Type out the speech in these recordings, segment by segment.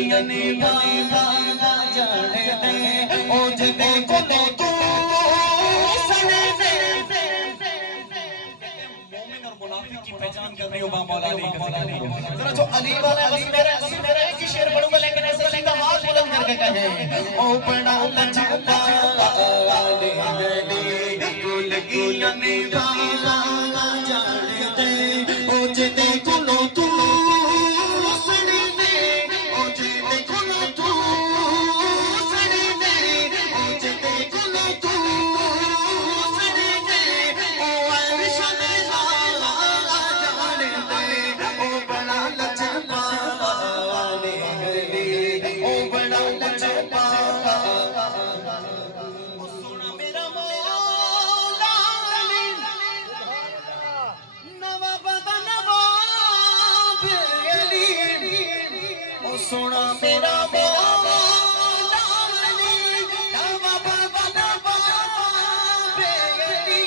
لگیاں نبھانا جانے دے او جدے کولوں تو سنے دے مومن اور منافق کی پہچان کر رہی ہو با مولا علی ذرا جو علی والا ہے بس میرا ایک ہی شعر پڑھوں گا لیکن ایسا سیدھا ہاتھ بلند کر کے کہیں او بڑا لجپا والے علی کو لگیاں نبھانا جانے دے او جدے کولوں تو سنے دے او جدے کولوں تو سنے دے او جدے کولوں تو سنے دے او عرش میں جانے دے او بڑا لجپا والے علی او بڑا لجپا او سونا میرا مولا علی نواب نواب علی او سونا میرا مولا علی نواب نواب علی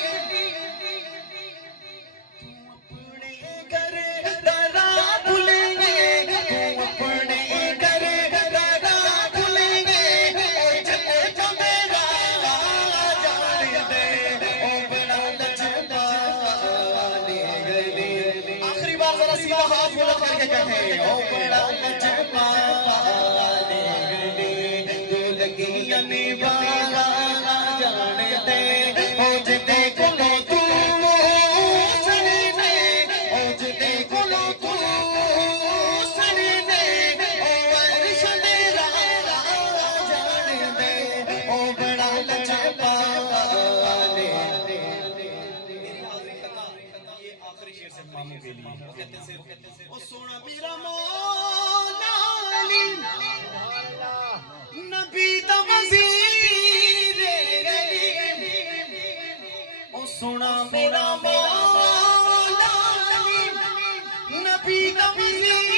تو اپنے گھر درا کھلیں گے تو اپنے گھر درا کھلیں گے او جتے جو میرا جانے دے او بڑا لجپا والے علی آخری بار ذرا سیدھا ہاتھ بلند کر کے کہیں او بڑا لجپا والے علی تو لگیاں نبھانا جانے دے او جتے کولوں تو سنے دے او جتے کولوں تو سنے دے او عرش میرا جانے دے او بڑا لجپا والے میری آخری قطع یہ آخری شعر سے ماموں کے لیے وہ کہتے ہیں او سونا میرا مولا علی نبی دا وزیر علی او سونا میرا مولا علی نبی دا وزیر